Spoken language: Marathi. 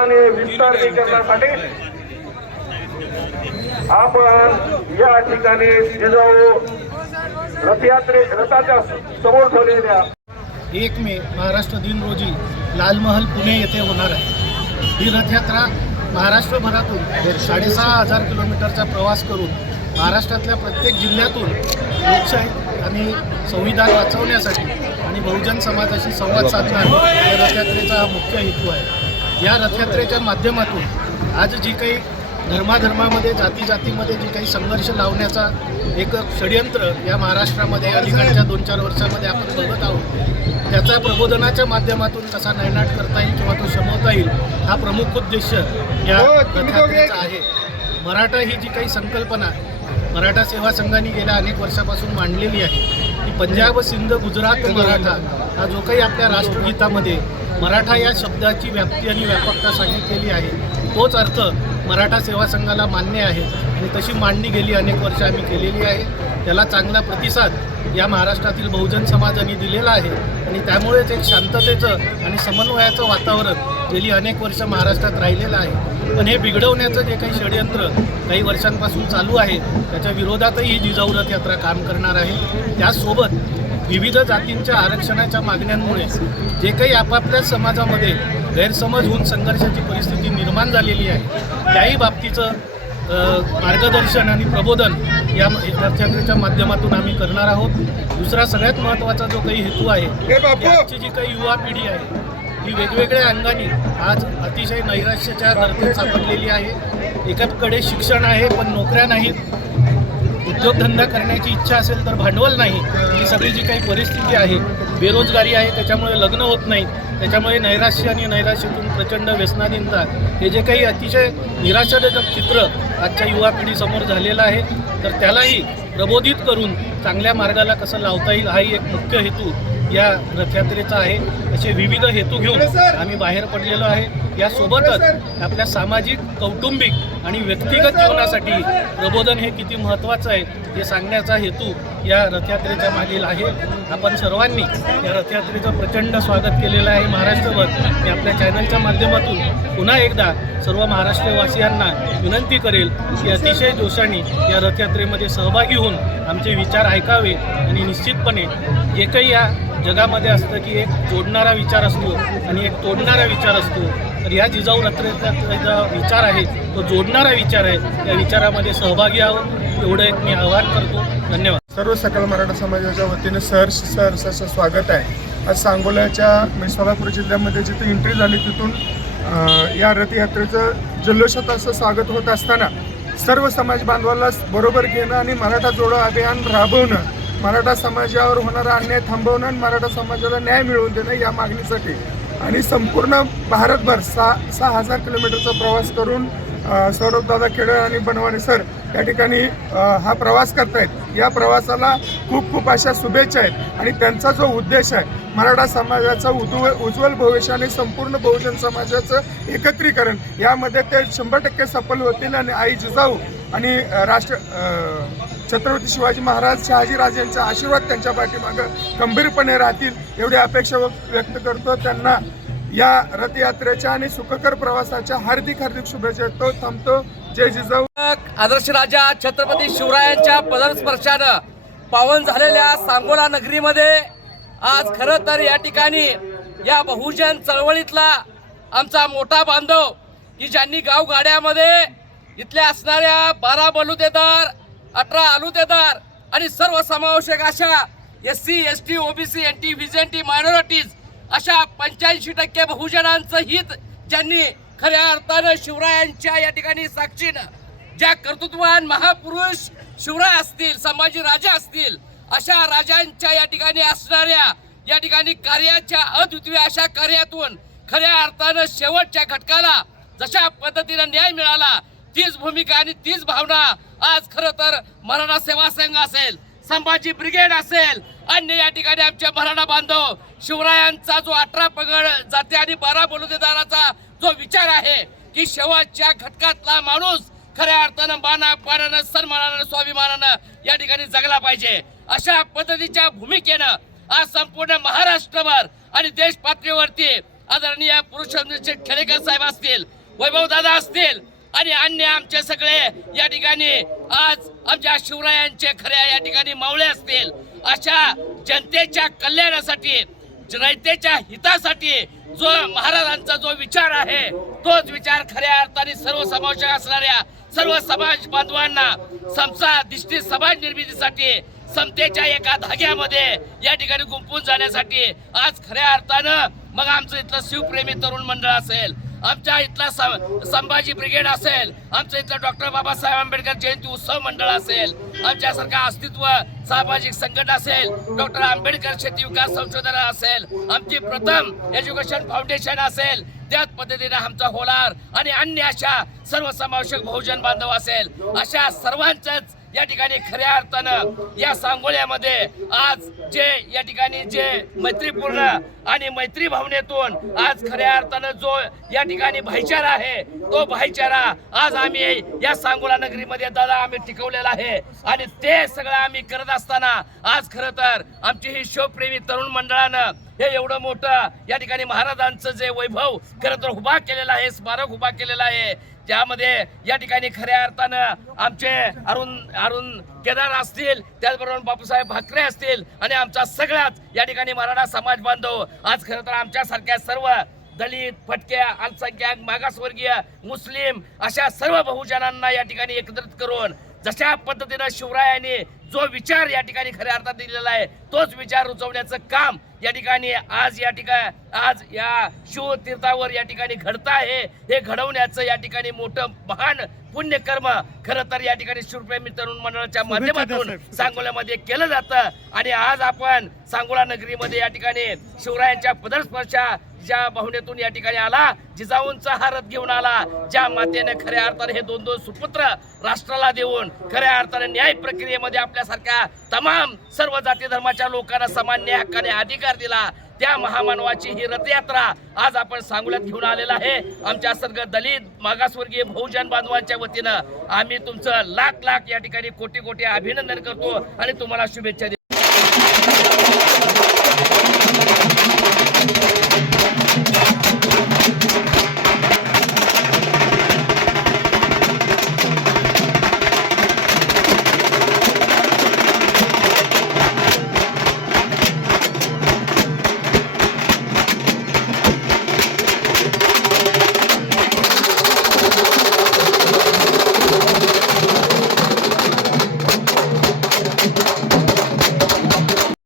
आणि विस्तारीकरणासाठी आपण या ठिकाणी जिजाऊ रथयात्रे रथाच्या समोर ठेवलेल्या एक मे महाराष्ट्र दिन रोजी लालमहल पुणे येथे होणार आहे. ही रथयात्रा महाराष्ट्रभरातून साडेसहा हजार किलोमीटरचा प्रवास करून महाराष्ट्रातल्या प्रत्येक जिल्ह्यातून लोकशाही आणि संविधान वाचवण्यासाठी आणि बहुजन समाजाशी संवाद साधणार या रथयात्रेचा हा मुख्य हेतू आहे. या रथयात्रेच्या माध्यमातून आज जी काही धर्माधर्मामध्ये जाती जातीमध्ये जी काही संघर्ष लावण्याचा एक षडयंत्र या महाराष्ट्रामध्ये अलीकडच्या दोन चार वर्षामध्ये आपण बघत आहोत त्याचा प्रबोधनाच्या माध्यमातून कसा नायनाट करता येईल किंवा तो शमवता येईल हा प्रमुख उद्देश या रथयात्रेचा आहे. मराठा ही जी काही संकल्पना मराठा सेवा संघाने गेल्या अनेक वर्षापासून मांडलेली आहे की पंजाब सिंध गुजरात मराठा हा जो काही आपल्या राष्ट्रगीतामध्ये मराठा या शब्दाची व्याप्ती आणि व्यापकता सांगितलेली आहे. तोच अर्थ मराठा सेवा संघाला मान्य आहे. आणि तशी मांडणी गेली अनेक वर्ष आम्ही केलेली आहे. त्याला चांगला प्रतिसाद या महाराष्ट्रातील बहुजन समाजाने दिलेला आहे. आणि त्यामुळेच एक शांततेचं आणि समन्वयाचं वातावरण गेली अनेक वर्ष महाराष्ट्रात राहिलेलं आहे. पण हे बिघडवण्याचं जे काही षडयंत्र काही वर्षांपासून चालू आहे त्याच्या विरोधातही ही जिजाऊ यात्रा काम करणार आहे. त्याचसोबत विविध जातींच्या आरक्षणाच्या मागण्यांमुळे जे काही आपापल्या समाजामध्ये गैरसमज होऊन संघर्षाची परिस्थिती निर्माण झालेली आहे त्याही बाबतीचं मार्गदर्शन आणि प्रबोधन या रथयात्रेच्या माध्यमातून आम्ही करणार आहोत. दुसरा सगळ्यात महत्त्वाचा जो काही हेतू आहे आजची जी काही युवा पिढी आहे ही वेगवेगळ्या अंगाने आज अतिशय नैराश्याच्या गर्दीत सापडलेली आहे. एकाकडे शिक्षण आहे पण नोकऱ्या नाहीत. उद्योगधंदा करण्याची इच्छा असेल तर भांडवल नाही. ही सगळी जी काही परिस्थिती आहे बेरोजगारी आहे त्याच्यामुळे लग्न होत नाही त्याच्यामुळे नैराश्य आणि नैराश्यातून प्रचंड व्यसनाधीनता हे जे काही अतिशय निराशाजनक चित्र आजच्या युवा पिढीसमोर झालेलं आहे तर त्यालाही प्रबोधित करून चांगल्या मार्गाला कसं लावता येईल हाही एक मुख्य हेतू या रथयात्रेचा आहे. असे विविध हेतू घेऊन आम्ही बाहेर पडलेलो आहे. यासोबतच आपल्या सामाजिक कौटुंबिक आणि व्यक्तिगत जीवनासाठी प्रबोधन हे किती महत्त्वाचं आहे हे सांगण्याचा हेतू या रथयात्रेच्या मागील आहे. आपण सर्वांनी या रथयात्रेचं प्रचंड स्वागत केलेलं आहे महाराष्ट्रभर. मी आपल्या चॅनलच्या माध्यमातून पुन्हा एकदा सर्व महाराष्ट्रवासियांना विनंती करेल की अतिशय जोशाने या रथयात्रेमध्ये सहभागी होऊन आमचे विचार ऐकावे आणि निश्चितपणे जे काही या जगामध्ये असतं की एक जोडणारा विचार असतो आणि एक तोडणारा विचार असतो. तर या जिजाऊ रथयात्रेचा जो विचार आहे तो जोडणारा विचार आहे. त्या विचारामध्ये सहभागी आहोत एवढं एक मी आवाहन करतो. धन्यवाद. सर्व सकल मराठा समाजाच्या वतीने सहर्ष सहर्ष असं स्वागत आहे. आज सांगोल्याच्या म्हणजे सोलापूर जिल्ह्यामध्ये जिथे एंट्री झाली तिथून या रथयात्रेचं जल्लोषात असं स्वागत होत असताना सर्व समाज बांधवाला बरोबर घेणं आणि मराठा जोडो अभियान राबवणं मराठा समाजावर होणारा अन्याय थांबवणं आणि मराठा समाजाला न्याय मिळवून देणं या मागणीसाठी आणि संपूर्ण भारतभर सहा सहा हजार किलोमीटरचा प्रवास करून सौरभदादा खेडे आणि बनवाने सर या ठिकाणी हा प्रवास करतायत. या प्रवासाला खूप खूप अशा शुभेच्छा आहेत. आणि त्यांचा जो उद्देश आहे मराठा समाजाचा उज्ज्वल उज्ज्वल भविष्य आणि संपूर्ण बहुजन समाजाचं एकत्रीकरण यामध्ये ते शंभर टक्के सफल होतील आणि आई जिजाऊ आणि राष्ट्र छत्रपती शिवाजी महाराज शहाजीराजांचा आशीर्वाद त्यांच्या पाठीमागं खंबीरपणे राहतील एवढी अपेक्षा व्यक्त- व्यक्त करतो. त्यांना या रथयात्रेच्या आणि सुखकर प्रवासाच्या हार्दिक हार्दिक शुभेच्छा देतो. थांबतो. जय जिजाऊ. आदर्श राजा छत्रपती शिवरायांच्या पदस्पर्शानं पावन झालेल्या सांगोला नगरीमध्ये आज खरं तर या ठिकाणी या बहुजन चळवळीतला आमचा मोठा बांधव की ज्यांनी गावगाड्यामध्ये इथल्या असणाऱ्या बारा बलुतेदार अठरा आलुतेदार आणि सर्व समावेशक अशा S C S T OBC N T vision minorities अशा पंच्याऐंशी टक्के बहुजनांचं हित ज्यांनी खऱ्या अर्थानं शिवरायांच्या या ठिकाणी साक्षीनं ज्या कर्तृत्ववान महापुरुष शिवराय असतील संभाजी राजा असतील अशा राजांच्या या ठिकाणी असणाऱ्या या ठिकाणी कार्याच्या अद्वितीय अशा कार्यातून खऱ्या अर्थानं शेवटच्या घटकाला जशा पद्धतीनं न्याय मिळाला तीच भूमिका आणि तीच भावना आज खरं तर मराठा सेवा संघ असेल संभाजी ब्रिगेड असेल अन्य या ठिकाणी आमचे मराठा बांधव शिवरायांचा जो अठरा पगड जाते आणि बारा बलुतेदाराचा जो विचार आहे की शेवटच्या घटकातला माणूस खऱ्या अर्थानं माना पानानं सन्मानानं स्वाभिमानानं या ठिकाणी जगला पाहिजे. अशा पद्धतीच्या भूमिकेनं आज संपूर्ण महाराष्ट्रभर आणि देश पातळीवरती आदरणीय पुरुषोत्तम खेडेकर साहेब असतील वैभव दादा असतील आणि अन्य आमचे सगळे या ठिकाणी आज आमच्या शिवरायांचे खऱ्या या ठिकाणी मावळे असतील. अशा जनतेच्या कल्याणासाठी रयतेच्या हितासाठी जो महाराजांचा जो विचार आहे तोच विचार खऱ्या अर्थाने सर्वसमावेशक असणाऱ्या सर्व समाज बांधवांना समसा दिष्टी समाज निर्मितीसाठी समतेच्या एका धाग्यामध्ये या ठिकाणी गुंपून जाण्यासाठी आज खऱ्या अर्थानं मग आमचं इथलं शिवप्रेमी तरुण मंडळ असेल. आमच्या इथला संभाजी ब्रिगेड असेल आमच्या इथला डॉक्टर बाबासाहेब आंबेडकर जयंती उत्सव मंडळ असेल आमच्यासारखा अस्तित्व सामाजिक संकट असेल डॉक्टर आंबेडकर शेती विकास संशोधन असेल आमची प्रथम एज्युकेशन फाउंडेशन असेल त्याच पद्धतीने आमचा होलार आणि अन्य अशा सर्वसमावेशक बहुजन बांधव असेल अशा सर्वांच्याच या ठिकाणी खऱ्या अर्थानं या सांगोल्यामध्ये आज जे या ठिकाणी जे मैत्रीपूर्ण आणि मैत्री भावनेतून आज खऱ्या अर्थानं जो या ठिकाणी भाईचारा आहे तो भाईचारा आज आम्ही या सांगोला नगरीमध्ये दादा आम्ही टिकवलेला आहे आणि ते सगळं आम्ही करत असताना आज खरं तर आमची ही शिवप्रेमी तरुण मंडळानं हे एवढं मोठं या ठिकाणी महाराजांचं जे वैभव खरं तर उभा केलेलं आहे स्मारक उभा केलेलं आहे. त्यामध्ये या ठिकाणी खऱ्या अर्थानं आमचे अरुण अरुण केदार असतील त्याचबरोबर बापूसाहेब भाकरे असतील आणि आमचा सगळ्याच या ठिकाणी मराठा समाज बांधव. आज खरं तर आमच्यासारख्या सर्व दलित फटक्या अल्पसंख्याक मागासवर्गीय मुस्लिम अशा सर्व बहुजनांना या ठिकाणी एकत्रित करून जशा पद्धतीनं शिवरायांनी जो विचार या ठिकाणी खऱ्या अर्थात दिलेला आहे तोच विचार रुजवण्याचं काम या ठिकाणी आज या ठिकाणी आज या शिवतीर्थावर या ठिकाणी घडत आहे. हे घडवण्याचं या ठिकाणी मोठं महान पुण्यकर्म खरं तर या ठिकाणी शिवप्रेमी तरुण मंडळाच्या माध्यमातून सांगोल्यामध्ये केलं जातं. आणि आज आपण सांगोला नगरीमध्ये या ठिकाणी शिवरायांच्या पदस्पर्शा ज्या भावनेतून या ठिकाणी आला जिजाऊंचा हा रथ घेऊन आला ज्या मातेने खऱ्या अर्थाने हे दोन दोन सुपुत्र राष्ट्राला देऊन खऱ्या अर्थाने न्याय प्रक्रियेमध्ये आपल्यासारख्या तमाम सर्व जाती धर्माच्या लोकांना समान न्याय हक्काने अधिकार दिला. त्या महामानवाची ही रथयात्रा आज आपण सांगोल्यात घेऊन आलेला आहे. आमच्या सर्व दलित मागासवर्गीय बहुजन बांधवांच्या वतीनं आम्ही तुमचं लाख लाख या ठिकाणी कोटी कोटी अभिनंदन करतो आणि तुम्हाला शुभेच्छा